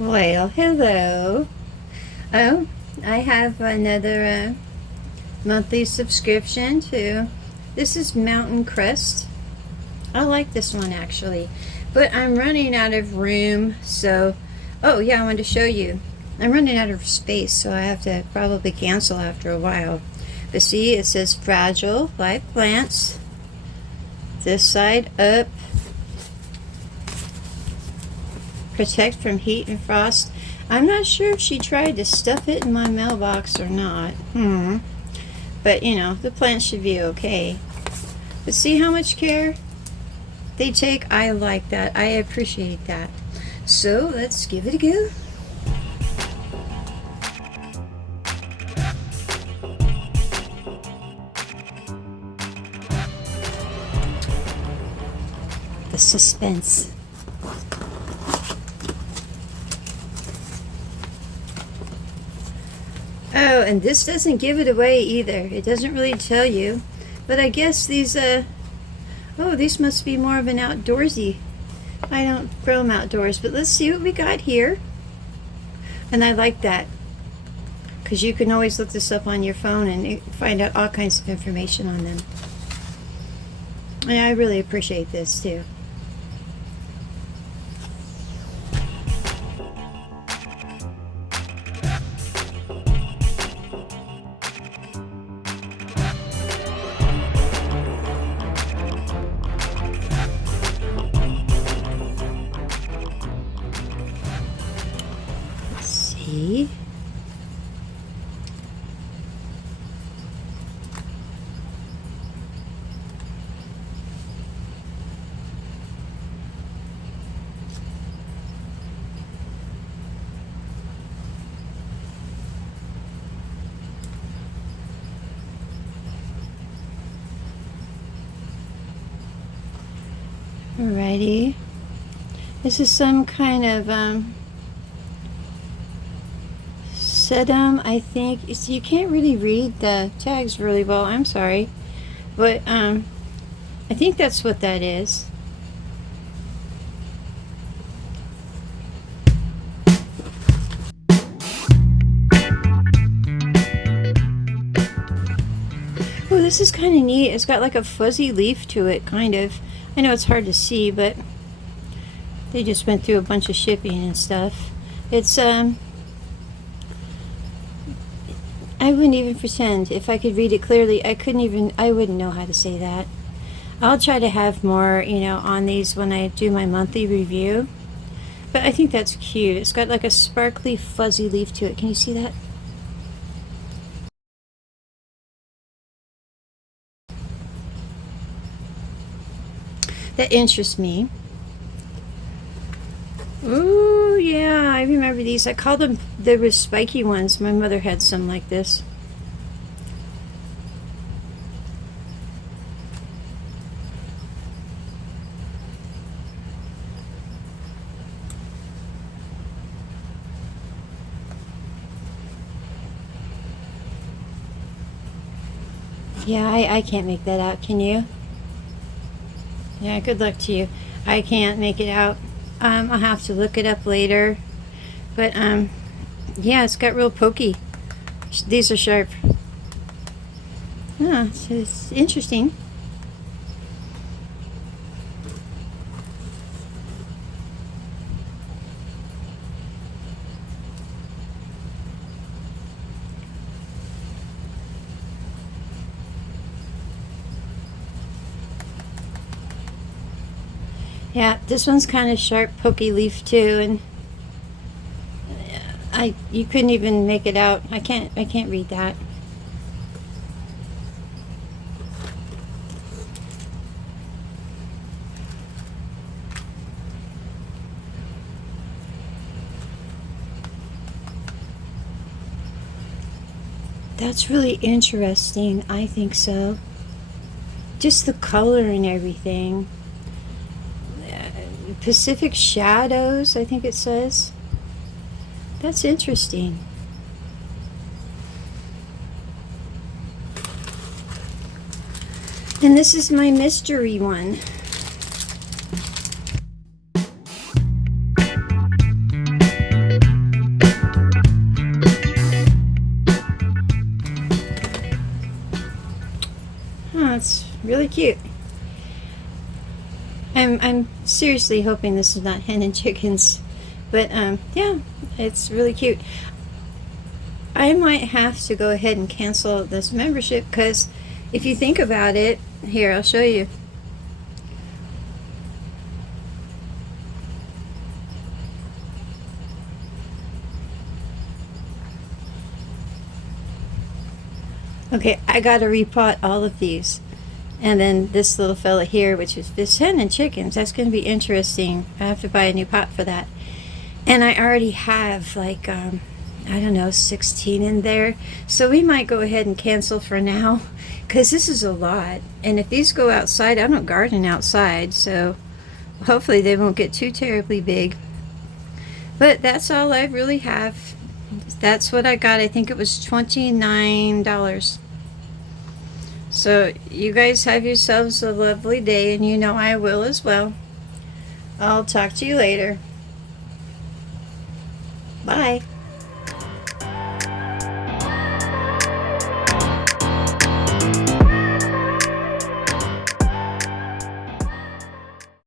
Well, hello. Oh, I have another monthly subscription to. This is Mountain Crest. I like this one actually, but I'm running out of room. So, oh yeah, I wanted to show you. I'm running out of space, so I have to probably cancel after a while. But see, it says fragile live plants. This side up. Protect from heat and frost. I'm not sure if she tried to stuff it in my mailbox or not. But you know, the plants should be okay. But see how much care they take? I like that. I appreciate that. So let's give it a go. The suspense. Oh, and this doesn't give it away either. It doesn't really tell you. But I guess these, oh, these must be more of an outdoorsy. I don't grow them outdoors, but let's see what we got here. And I like that, because you can always look this up on your phone and find out all kinds of information on them. And I really appreciate this too. See? Alrighty. This is some kind of sedum, I think. So you can't really read the tags really well. I'm sorry, but I think that's what that is. Oh, this is kind of neat. It's got like a fuzzy leaf to it, kind of. I know it's hard to see, but they just went through a bunch of shipping and stuff. It's I wouldn't even pretend. If I could read it clearly, I wouldn't know how to say that. I'll try to have more, you know, on these when I do my monthly review. But I think that's cute. It's got like a sparkly fuzzy leaf to it. Can you see that? That interests me. Ooh, yeah, I remember these. I called them, they were spiky ones. My mother had some like this. Yeah, I can't make that out. Can you? Yeah, good luck to you. I can't make it out. I'll have to look it up later. But, yeah, it's got real pokey. These are sharp. Ah, so it's interesting. Yeah, this one's kind of sharp, pokey leaf too, and you couldn't even make it out. I can't read that. That's really interesting. I think so. Just the color and everything. Pacific Shadows, I think it says. That's interesting. And this is my mystery one. Really cute. I'm seriously hoping this is not hen and chickens, but yeah, it's really cute. I might have to go ahead and cancel this membership because if you think about it, here, I'll show you. Okay, I gotta repot all of these. And then this little fella here, which is this hen and chickens, that's gonna be interesting. I have to buy a new pot for that. And I already have like, I don't know, 16 in there. So we might go ahead and cancel for now because this is a lot. And if these go outside, I don't garden outside, so hopefully they won't get too terribly big. But that's all I really have. That's what I got. I think it was $29. So you guys have yourselves a lovely day, and you know I will as well. I'll talk to you later. Bye.